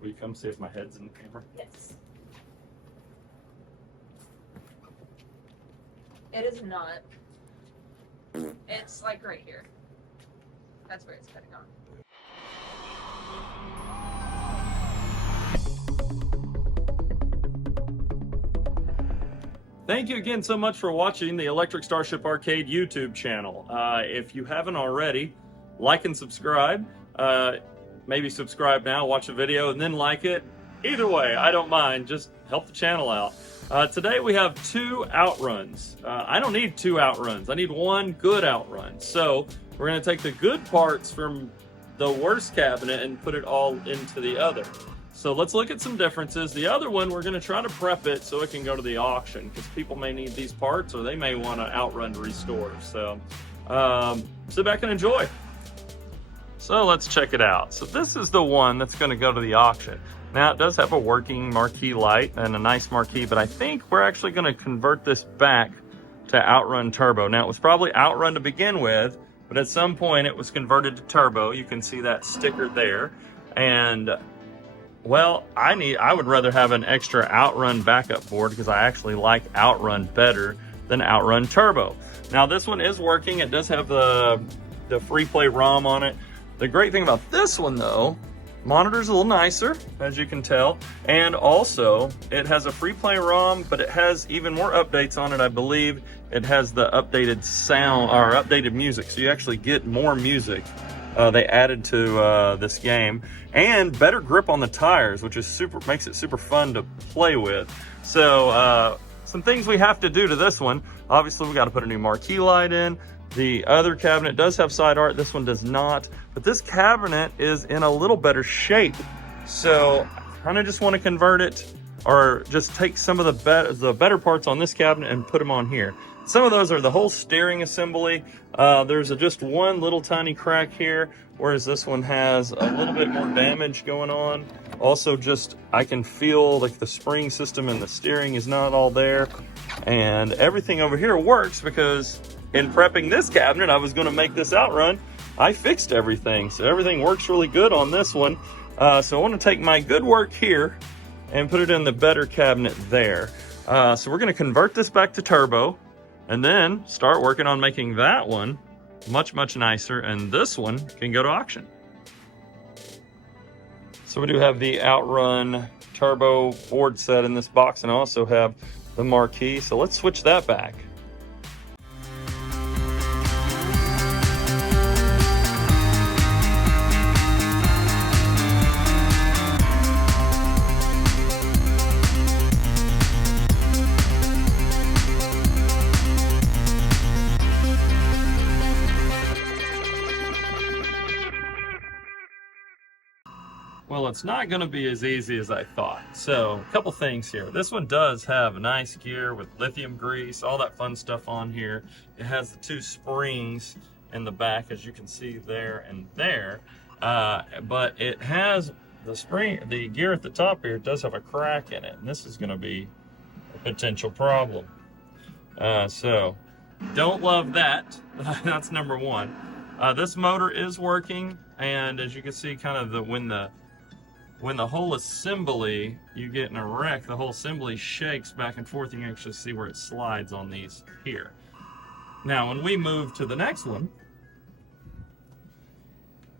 Will you come see if my head's in the camera? Yes. It is not. It's like right here. That's where it's cutting off. Thank you again so much for watching the Electric Starship Arcade YouTube channel. If you haven't already, like and subscribe. Maybe subscribe now, watch the video, and then like it. Either way, I don't mind. Just help the channel out. Today we have 2 outruns. I don't need 2 outruns. I need 1 good outrun. So we're going to take the good parts from the worst cabinet and put it all into the other. So let's look at some differences. The other one, we're going to try to prep it so it can go to the auction, because people may need these parts or they may want an outrun to restore. So sit back and enjoy. So let's check it out. So this is the one that's going to go to the auction. Now it does have a working marquee light and a nice marquee, but I think we're actually going to convert this back to Outrun Turbo. Now it was probably Outrun to begin with, but at some point it was converted to Turbo. You can see that sticker there. And well, I would rather have an extra Outrun backup board, because I actually like Outrun better than Outrun Turbo. Now this one is working. It does have the free play ROM on it. The great thing about this one though, monitor's a little nicer, as you can tell, and also it has a free play ROM, but it has even more updates on it. I believe it has the updated sound or updated music, so you actually get more music they added to this game, and better grip on the tires, which is makes it super fun to play with. So some things we have to do to this one. Obviously we got to put a new marquee light in. The other cabinet does have side art, this one does not, but this cabinet is in a little better shape. So I kind of just want to convert it, or just take some of the better parts on this cabinet and put them on here. Some of those are the whole steering assembly. There's just one little tiny crack here, whereas this one has a little bit more damage going on. Also, just I can feel like the spring system and the steering is not all there. And everything over here works, because in prepping this cabinet, I was going to make this outrun. I fixed everything, so everything works really good on this one. So I want to take my good work here and put it in the better cabinet there. So we're going to convert this back to Turbo, and then start working on making that one much, much nicer, and this one can go to auction. So we do have the Outrun Turbo board set in this box, and I also have the marquee. So let's switch that back. Well, it's not going to be as easy as I thought. So, a couple things here. This one does have a nice gear with lithium grease, all that fun stuff on here. It has the 2 springs in the back, as you can see there and there. But it has the gear at the top here does have a crack in it, and this is going to be a potential problem. So, don't love that. That's number 1. This motor is working, and as you can see, kind of when the whole assembly, you get in a wreck, the whole assembly shakes back and forth. You can actually see where it slides on these here. Now, when we move to the next one,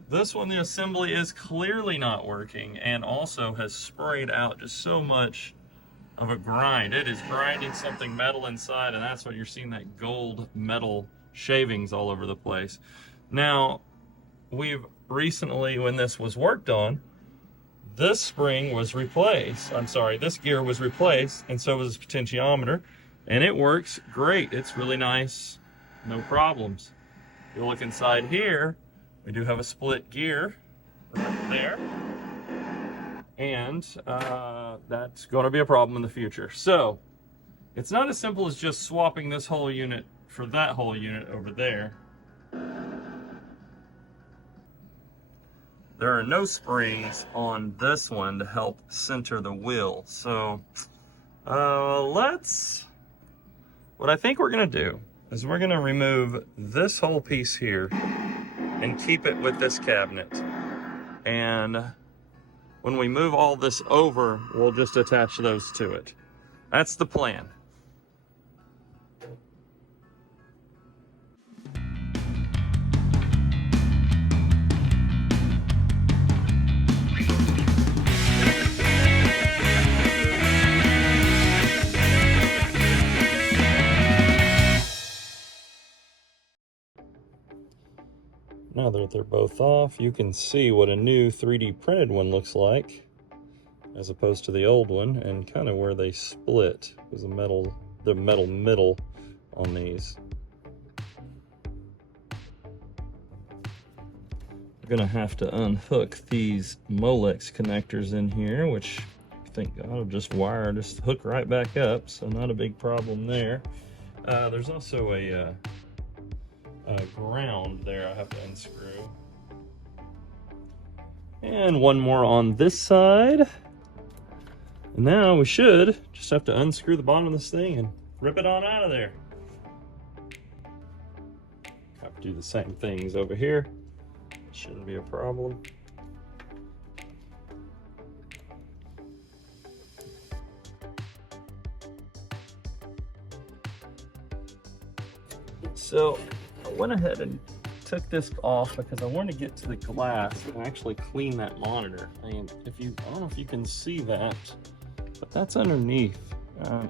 this one, the assembly is clearly not working, and also has sprayed out just so much of a grind. It is grinding something metal inside, and that's what you're seeing, that gold metal shavings all over the place. Now, we've recently, when this was worked on, this spring was replaced. This gear was replaced, and so was this potentiometer, and it works great. It's really nice, no problems. If you look inside here, we do have a split gear right there, and that's going to be a problem in the future. So it's not as simple as just swapping this whole unit for that whole unit over there. There are no springs on this one to help center the wheel. So what I think we're gonna do is we're gonna remove this whole piece here and keep it with this cabinet. And When we move all this over, we'll just attach those to it. That's the plan. Now that they're both off, you can see what a new 3D printed one looks like as opposed to the old one, and kind of where they split. There's the metal middle on these. We're gonna have to unhook these Molex connectors in here, which thank God will just hook right back up, so not a big problem there. There's also a ground there I have to unscrew. And one more on this side. And now we should just have to unscrew the bottom of this thing and rip it on out of there. Have to do the same things over here. Shouldn't be a problem. So I went ahead and took this off because I wanted to get to the glass and actually clean that monitor. And I don't know if you can see that, but that's underneath.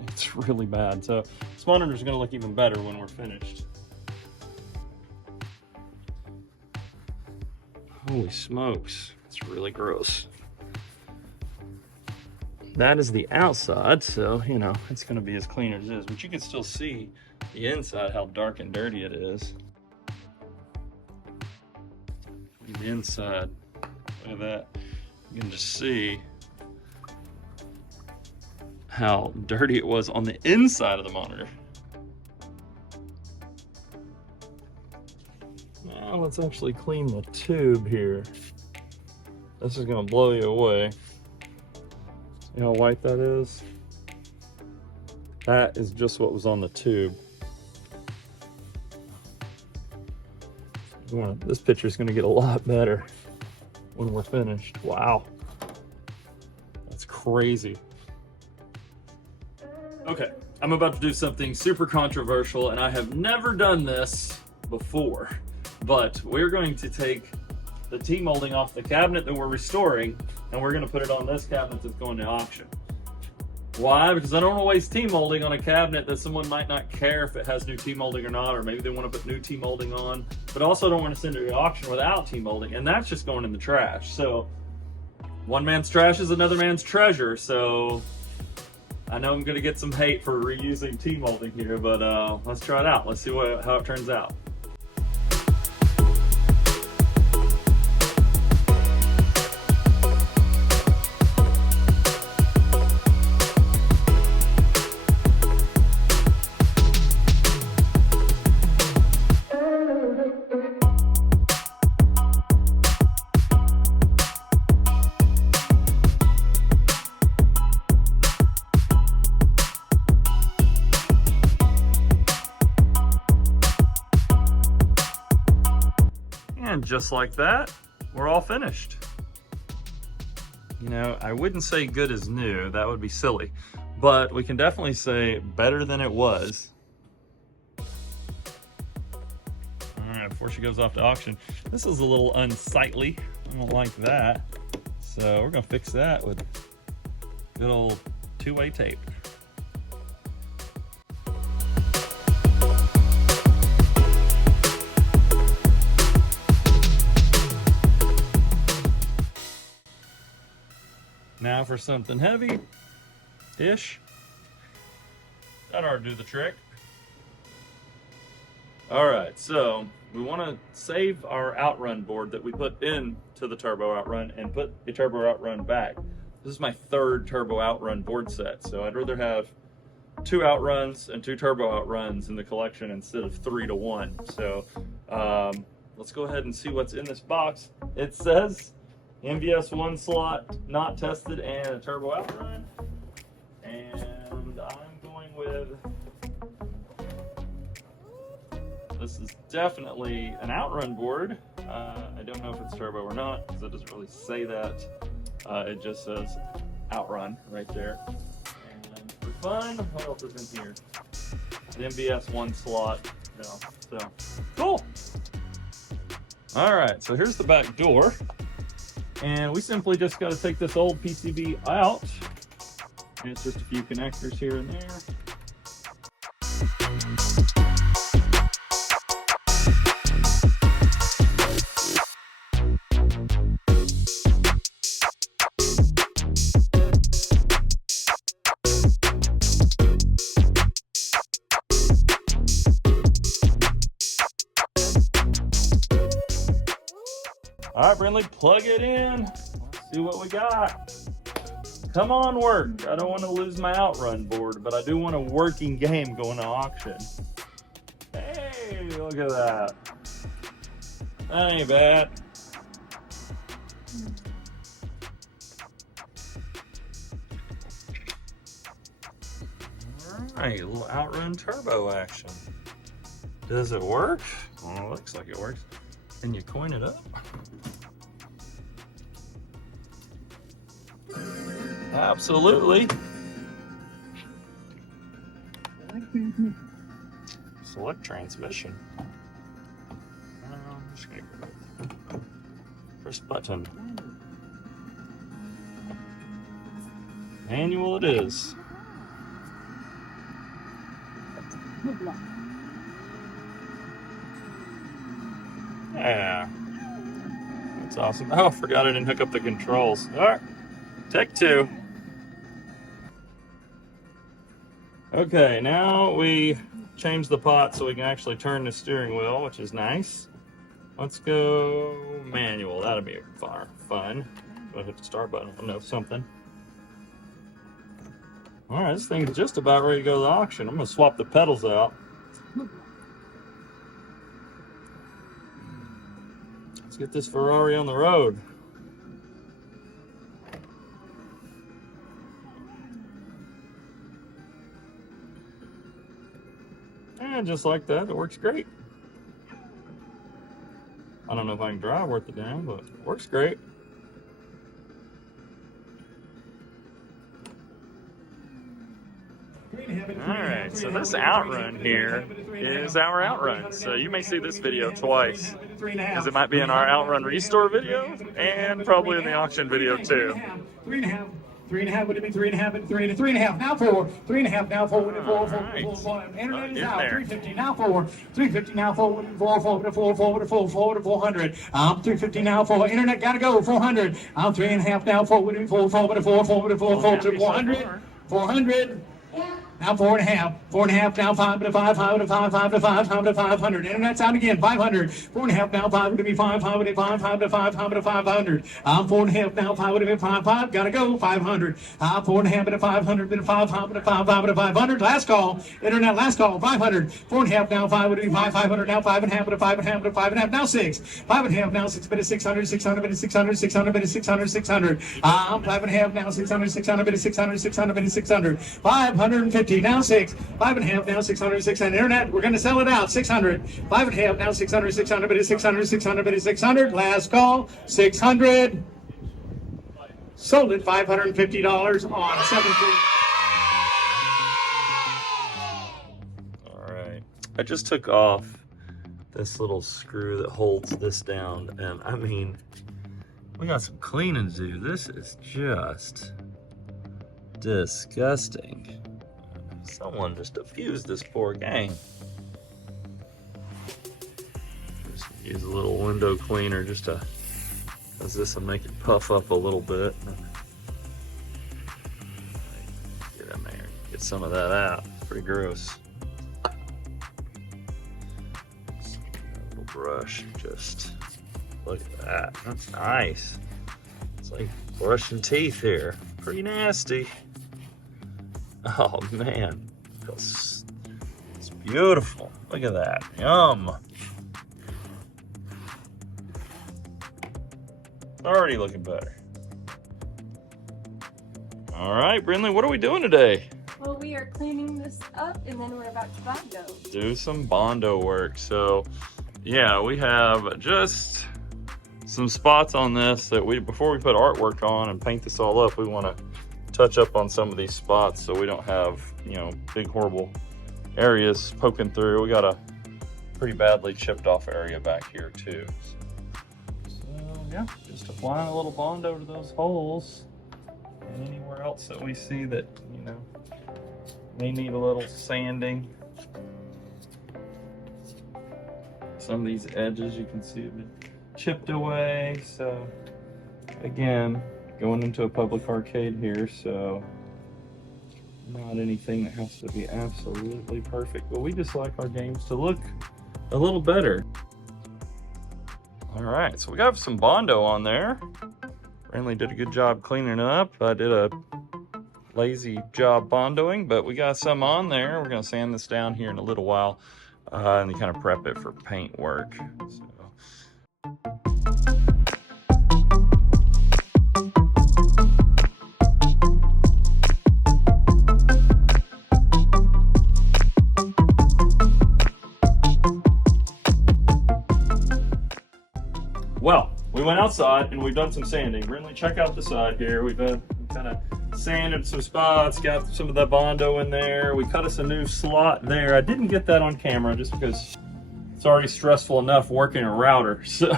It's really bad. So this monitor is going to look even better when we're finished. Holy smokes, it's really gross. That is the outside, so you know it's going to be as clean as it is, but you can still see the inside, how dark and dirty it is. The inside, look at that. You can just see how dirty it was on the inside of the monitor. Now let's actually clean the tube here. This is gonna blow you away. See how white that is? That is just what was on the tube. This picture is gonna get a lot better when we're finished. Wow, that's crazy. Okay, I'm about to do something super controversial, and I have never done this before, but we're going to take the T-molding off the cabinet that we're restoring, and we're gonna put it on this cabinet that's going to auction. Why? Because I don't want to waste T-molding on a cabinet that someone might not care if it has new T-molding or not, or maybe they want to put new T-molding on, but also don't want to send it to auction without T-molding, and that's just going in the trash. So one man's trash is another man's treasure, so I know I'm going to get some hate for reusing T-molding here, but let's try it out. Let's see how it turns out. And just like that, we're all finished. You know, I wouldn't say good as new, that would be silly, but we can definitely say better than it was. All right, before she goes off to auction, this is a little unsightly. I don't like that. So we're gonna fix that with good old two-way tape. Now for something heavy-ish. That ought to do the trick. All right, so we want to save our outrun board that we put into the turbo outrun and put the turbo outrun back. This is my third turbo outrun board set, so I'd rather have 2 outruns and 2 turbo outruns in the collection instead of 3 to 1. So let's go ahead and see what's in this box. It says MVS 1 slot not tested and a turbo outrun, and I'm going with, this is definitely an outrun board. I don't know if it's turbo or not because it doesn't really say that. It just says Outrun right there. And for fun, what else is in here? The MVS1 slot. So cool. All right, so here's the back door. And we simply just got to take this old PCB out. And it's just a few connectors here and there. All right, Brinley, plug it in. Let's see what we got. Come on, work. I don't want to lose my Outrun board, but I do want a working game going to auction. Hey, look at that. That ain't bad. All right, a little Outrun turbo action. Does it work? Well, it looks like it works. Can you coin it up? Absolutely. Select transmission. I'm just gonna press button. Manual it is. Yeah. That's awesome. Oh, I forgot I didn't hook up the controls. All right. Take two. Okay, now we change the pot so we can actually turn the steering wheel, which is nice. Let's go manual. That'll be fun. I'll hit the start button. I know something. All right, this thing's just about ready to go to the auction. I'm gonna swap the pedals out. Let's get this Ferrari on the road. And just like that, it works great. I don't know if I can drive worth the damn, but it works great. Alright, so this Outrun here is our Outrun. So you may see this video twice, because it might be in our Outrun restore video, and probably in the auction video too. 3.5 would it be 3.5 and 3.5 now 4 3.5 now 4 would it 4 internet is out 350 now 4 350 now 4 would it 4 would it 4 would it 4 to 400 350 now 4 internet gotta go 400 3.5 now 4 would it 4 would it 4 would it 4 to 400 now 4.5 now 5 to 5 5 to 5 5 to 5 5 to 500 internet's out again 500 4.5 now 5 would it be 5 5 would it 5 5 to 5 5 to 500 4.5 now 5 would it be 5 5 gotta go 500 4.5 to 500 to 5 5 to 5 5 to 500 last call internet last call 500 4.5 now 5 would it be 5 500 now 5.5 to 5.5 to 5.5 now 6 5.5 now 6 bit of 600 600 bit of 600 600 bit of 600 600 5.5 now 600 600 bit of 600 600 bit of 600 550 now 6 5.5 now 600 600 internet we're going to sell it out 600 5.5 now 600 600 bit of 600 600 bit of 600 last call 600 sold at $550 on 7th. All right, I just took off this little screw that holds this down, and I mean, we got some cleaning to do. This is just disgusting. Someone just abused this poor game. Just use a little window cleaner just to, because this will make it puff up a little bit. Get in there, get some of that out. Pretty gross. A little brush, just look at that. That's nice. It's like brushing teeth here. Pretty nasty. Oh man, it's beautiful. Look at that. Yum. It's already looking better. All right, Brinley, what are we doing today? Well, we are cleaning this up and then we're about to Bondo. Do some Bondo work. So, yeah, we have just some spots on this that before we put artwork on and paint this all up, we want to touch up on some of these spots so we don't have, you know, big horrible areas poking through. We got a pretty badly chipped off area back here too. So yeah, just applying a little Bondo to those holes and anywhere else that we see that, you know, may need a little sanding. Some of these edges you can see have been chipped away. So again, going into a public arcade here, so not anything that has to be absolutely perfect, but we just like our games to look a little better. All right, so we got some Bondo on there. Brinley did a good job cleaning it up. I did a lazy job Bondoing, but we got some on there. We're gonna sand this down here in a little while and then kind of prep it for paint work. So. Well, we went outside and we've done some sanding. Brinley, check out the side here. We've kind of sanded some spots, got some of that Bondo in there. We cut us a new slot there. I didn't get that on camera just because it's already stressful enough working a router, so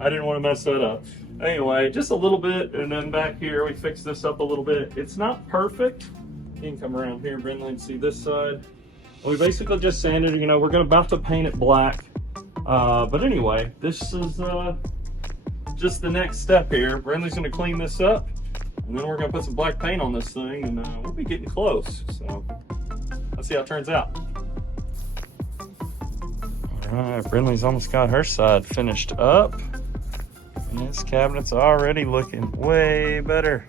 I didn't want to mess that up. Anyway, just a little bit, and then back here we fixed this up a little bit. It's not perfect. You can come around here, Brinley, and see this side. We basically just sanded it. You know, we're about to paint it black. But anyway, this is just the next step here. Brinley's going to clean this up, and then we're going to put some black paint on this thing, and we'll be getting close. So let's see how it turns out. All right, Brinley's almost got her side finished up, and this cabinet's already looking way better.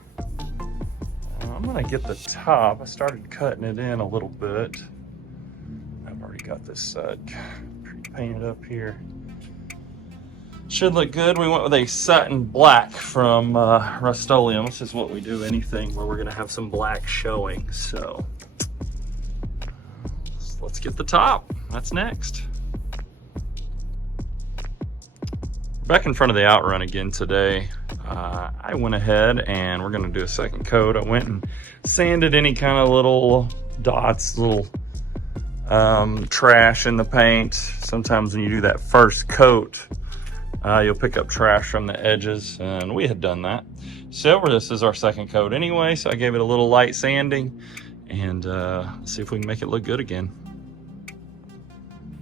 I'm going to get the top. I started cutting it in a little bit. I've already got this side painted up here. Should look good. We went with a satin black from Rust-Oleum. This is what we do anything where we're going to have some black showing. So let's get the top. That's next. Back in front of the Outrun again today. I went ahead and we're going to do a second coat. I went and sanded any kind of little dots, little trash in the paint. Sometimes when you do that first coat, you'll pick up trash from the edges, and we had done that. So this is our second coat anyway, so I gave it a little light sanding, and see if we can make it look good again.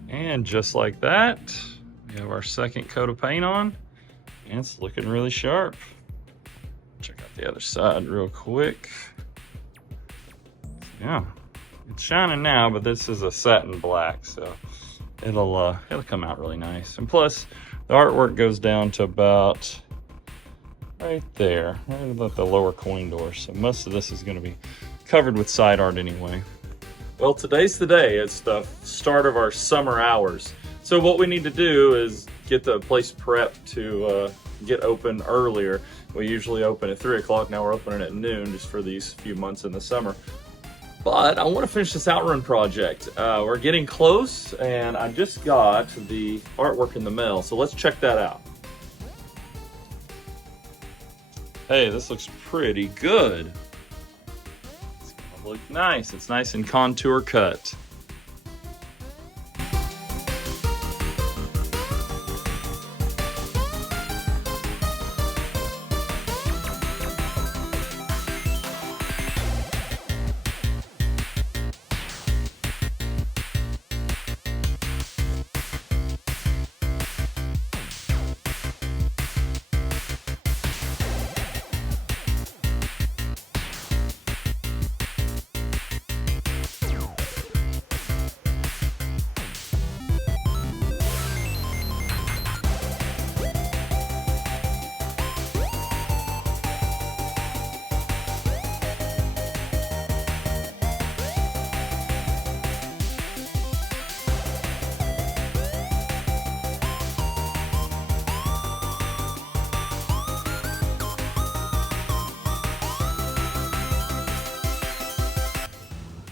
And just like that, we have our second coat of paint on, and it's looking really sharp. Check out the other side real quick. Yeah, it's shining now, but this is a satin black, so it'll come out really nice. And plus, the artwork goes down to about right there, right at the lower coin door. So most of this is going to be covered with side art anyway. Well, today's the day. It's the start of our summer hours. So what we need to do is get the place prepped to get open earlier. We usually open at 3 o'clock. Now we're opening at noon just for these few months in the summer. But I want to finish this Outrun project. We're getting close, and I just got the artwork in the mail, so let's check that out. Hey, this looks pretty good. It's gonna look nice. It's nice and contour cut.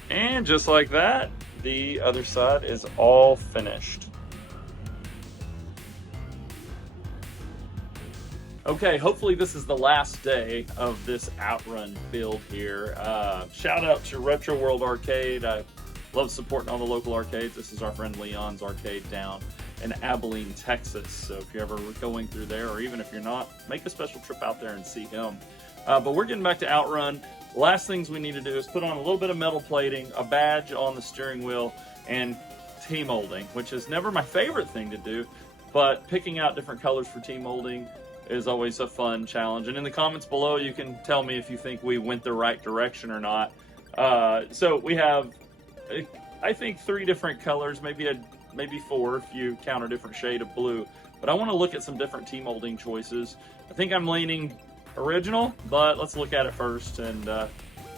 And just like that, the other side is all finished. Okay, hopefully this is the last day of this Outrun build here. Shout out to Retro World Arcade. I love supporting all the local arcades. This is our friend Leon's arcade down in Abilene, Texas. So if you're ever going through there, or even if you're not, make a special trip out there and see him. But we're getting back to Outrun. Last things we need to do is put on a little bit of metal plating, a badge on the steering wheel, and T-molding, which is never my favorite thing to do, but picking out different colors for T-molding is always a fun challenge. And in the comments below, you can tell me if you think we went the right direction or not. So we have, I think, 3 different colors, maybe 4 if you count a different shade of blue. But I want to look at some different T-molding choices. I think I'm leaning original, but let's look at it first and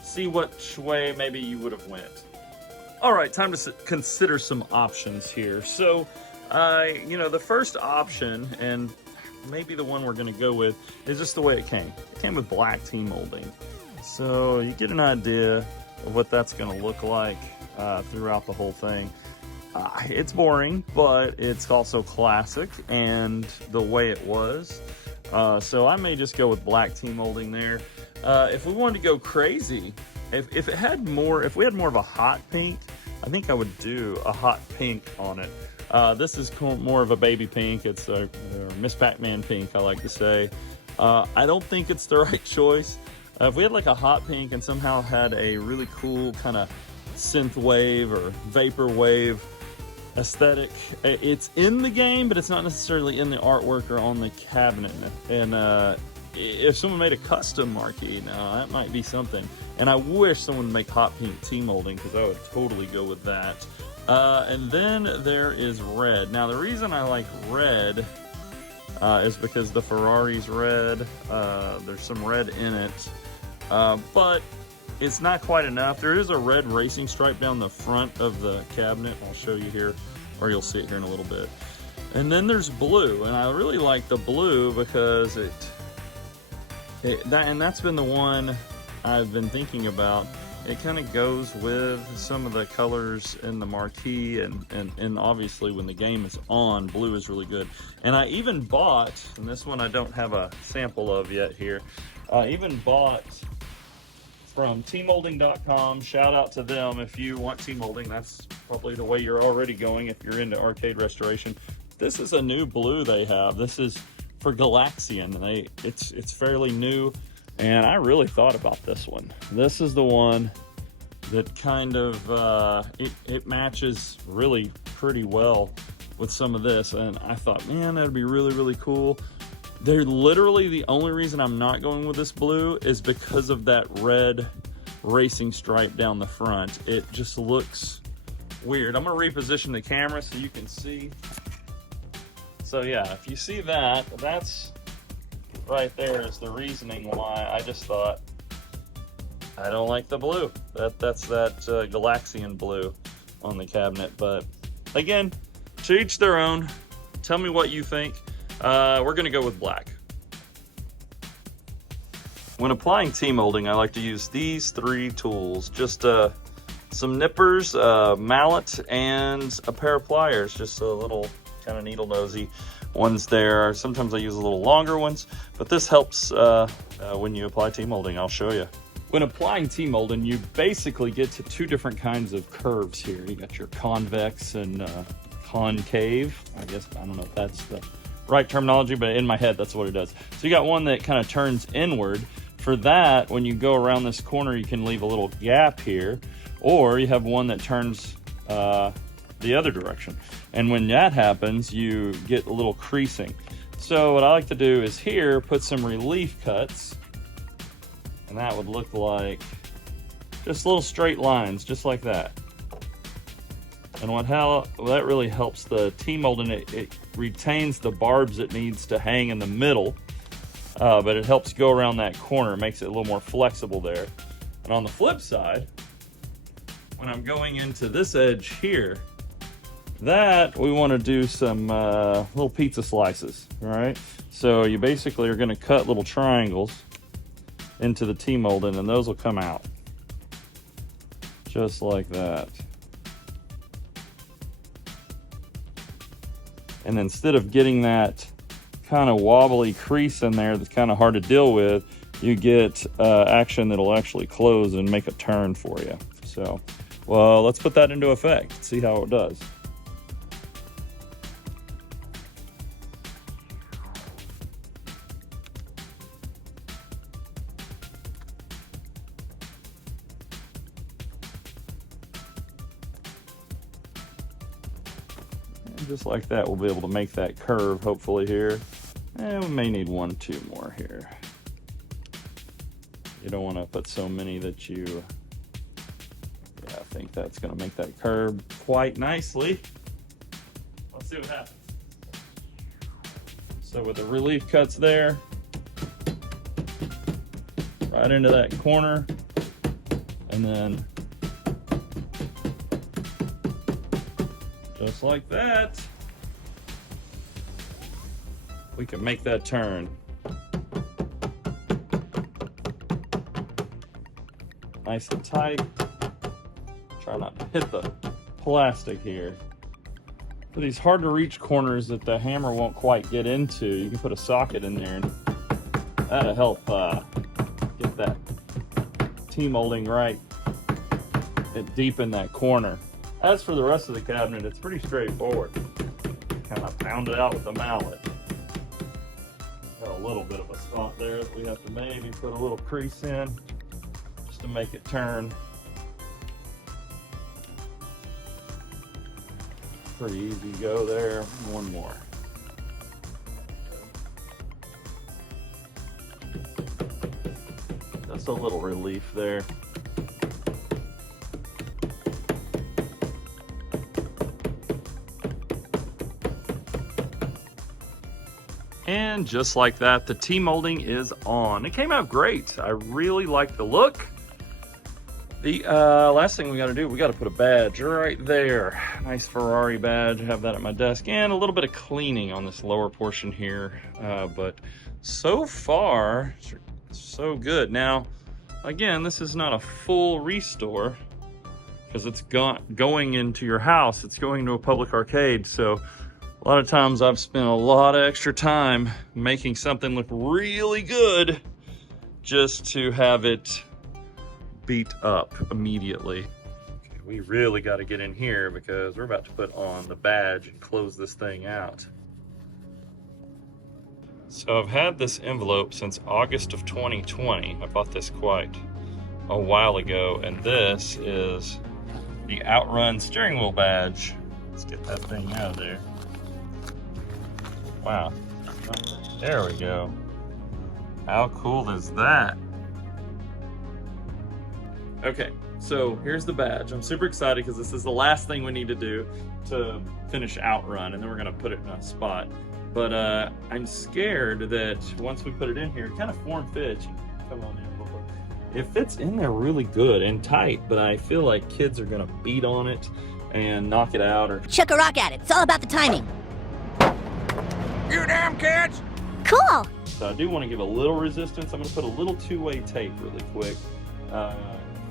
see which way maybe you would have went. All right, time to consider some options here. So, the first option, and maybe the one we're going to go with, is just the way it came. It came with black T-molding. So you get an idea of what that's going to look like throughout the whole thing. It's boring, but it's also classic and the way it was. So I may just go with black T-molding there. If we wanted to go crazy, if we had more of a hot pink, I think I would do a hot pink on it. This is more of a baby pink. It's a Miss Pac-Man pink, I like to say. I don't think it's the right choice. If we had like a hot pink and somehow had a really cool kind of synth wave or vapor wave aesthetic, it's in the game, but it's not necessarily in the artwork or on the cabinet. And if someone made a custom marquee, now that might be something. And I wish someone would make hot pink T-molding, because I would totally go with that. And then there is red. Now the reason I like red is because the Ferrari's red. There's some red in it, but it's not quite enough. There is a red racing stripe down the front of the cabinet. I'll show you here, or you'll see it here in a little bit. And then there's blue, and I really like the blue because that's been the one I've been thinking about. It kind of goes with some of the colors in the marquee, and obviously when the game is on, blue is really good. And I even bought, and this one I don't have a sample of yet here, I even bought from tmolding.com. Shout out to them if you want T-molding. That's probably the way you're already going if you're into arcade restoration. This is a new blue they have. This is for Galaxian. It's fairly new. And I really thought about this one. This is the one that kind of, it matches really pretty well with some of this. And I thought, man, that'd be really, really cool. They're literally the only reason I'm not going with this blue is because of that red racing stripe down the front. It just looks weird. I'm gonna reposition the camera so you can see. So yeah, if you see that, that's right there is the reasoning why I just thought I don't like the blue. That's that Galaxian blue on the cabinet. But again, to each their own. Tell me what you think. We're gonna go with black. When applying T-molding, I like to use these 3 tools. Just some nippers, mallet, and a pair of pliers. Just a little kind of needle nosy ones there. Sometimes I use a little longer ones, but this helps when you apply T-molding. I'll show you. When applying T-molding, you basically get to 2 different kinds of curves here. You got your convex and concave. I don't know if that's the right terminology, but in my head, that's what it does. So you got one that kind of turns inward. For that, when you go around this corner, you can leave a little gap here, or you have one that turns the other direction. And when that happens, you get a little creasing. So what I like to do is here, put some relief cuts, and that would look like just little straight lines, just like that. And that really helps the T-molding. It retains the barbs it needs to hang in the middle, but it helps go around that corner. It makes it a little more flexible there. And on the flip side, when I'm going into this edge here, that we want to do some little pizza slices, all right? So you basically are going to cut little triangles into the T-molding, and those will come out just like that. And instead of getting that kind of wobbly crease in there that's kind of hard to deal with, you get action that'll actually close and make a turn for you. So, well, let's put that into effect, see how it does. Just like that, we'll be able to make that curve hopefully here. And we may need 1, 2 more here. You don't want to put so many that you, yeah, I think that's going to make that curve quite nicely. Let's see what happens. So with the relief cuts there, right into that corner, and then just like that, we can make that turn. Nice and tight. Try not to hit the plastic here. For these hard to reach corners that the hammer won't quite get into, you can put a socket in there and that'll help get that T-molding right and deep in that corner. As for the rest of the cabinet, it's pretty straightforward. Kind of pound it out with the mallet. Got a little bit of a spot there that we have to maybe put a little crease in just to make it turn. Pretty easy go there. One more. Just a little relief there. And just like that, the T-molding is on. It came out great. I really like the look. The last thing we got to do, we got to put a badge right there. Nice Ferrari badge. I have that at my desk. And a little bit of cleaning on this lower portion here. But so far, so good. Now, again, this is not a full restore because it's going into your house. It's going to a public arcade. So a lot of times I've spent a lot of extra time making something look really good just to have it beat up immediately. Okay, we really got to get in here because we're about to put on the badge and close this thing out. So I've had this envelope since August of 2020. I bought this quite a while ago, and this is the Outrun steering wheel badge. Let's get that thing out of there. Wow, there we go. How cool is that? Okay, so here's the badge. I'm super excited because this is the last thing we need to do to finish Outrun, and then we're gonna put it in a spot. But I'm scared that once we put it in here, it kind of form-fits. Come on in real quick. It fits in there really good and tight, but I feel like kids are gonna beat on it and knock it out or chuck a rock at it. It's all about the timing. You damn kids! Cool! So I do want to give a little resistance. I'm going to put a little two-way tape really quick. I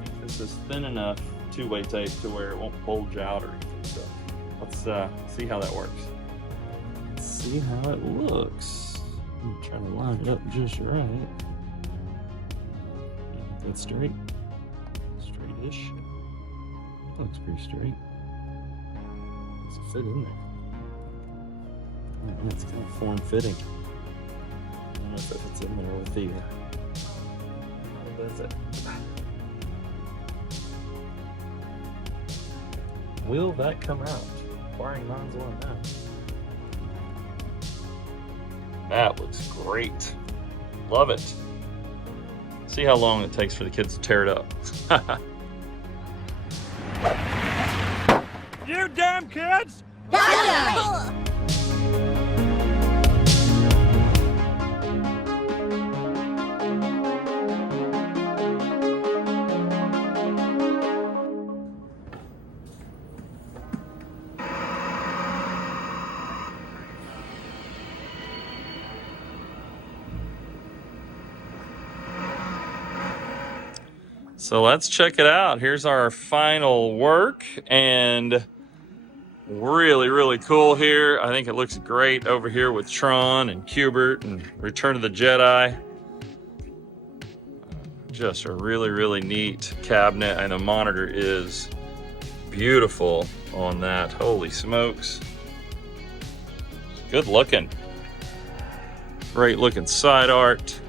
think this is thin enough two-way tape to where it won't bulge out or anything. So let's see how that works. Let's see how it looks. I'm trying to line it up just right. That's straight. Straight-ish. Looks pretty straight. Does it fit in there? It's kind of form-fitting. I don't know if it's in there with the. What is it? Will that come out? Wiring nozzle on that. That looks great. Love it. See how long it takes for the kids to tear it up. You damn kids! Yeah. So let's check it out. Here's our final work, and really, really cool here. I think it looks great over here with Tron and Qbert and Return of the Jedi. Just a really, really neat cabinet, and the monitor is beautiful on that. Holy smokes. Good looking. Great looking side art.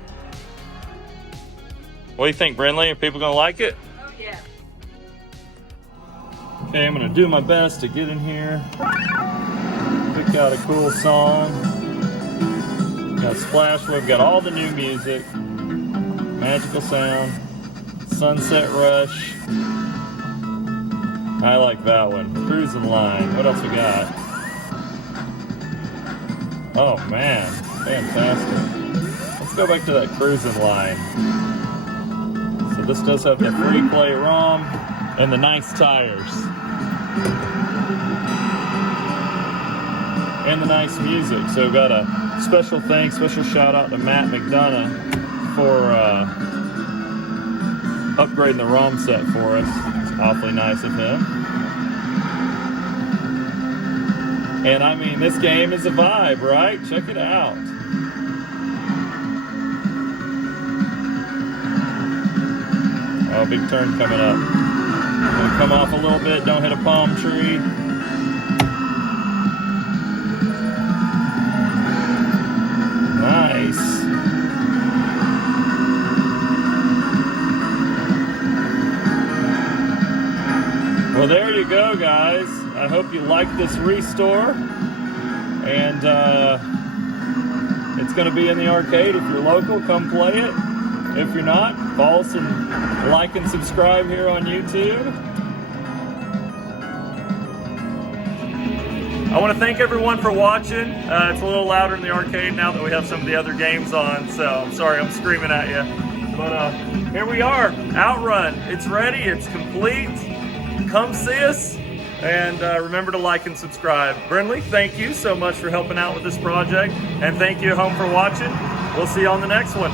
What do you think, Brinley? Are people gonna like it? Oh yeah. Okay, I'm gonna do my best to get in here. Pick out a cool song. Got Splash, we've got all the new music. Magical Sound, Sunset Rush. I like that one. Cruising Line. What else we got? Oh man, fantastic. Let's go back to that Cruising Line. So this does have the free play ROM and the nice tires. And the nice music. So we've got a special thanks, special shout out to Matt McDonough for upgrading the ROM set for us. It's awfully nice of him. And I mean, this game is a vibe, right? Check it out. Oh, big turn coming up. Gonna come off a little bit, don't hit a palm tree. Nice. Well, there you go, guys. I hope you like this restore. And it's going to be in the arcade. If you're local, come play it. If you're not, follow us and like and subscribe here on YouTube. I want to thank everyone for watching. It's a little louder in the arcade now that we have some of the other games on, so I'm sorry I'm screaming at you. But here we are, Outrun. It's ready, it's complete. Come see us, and remember to like and subscribe. Brinley, thank you so much for helping out with this project, and thank you at home for watching. We'll see you on the next one.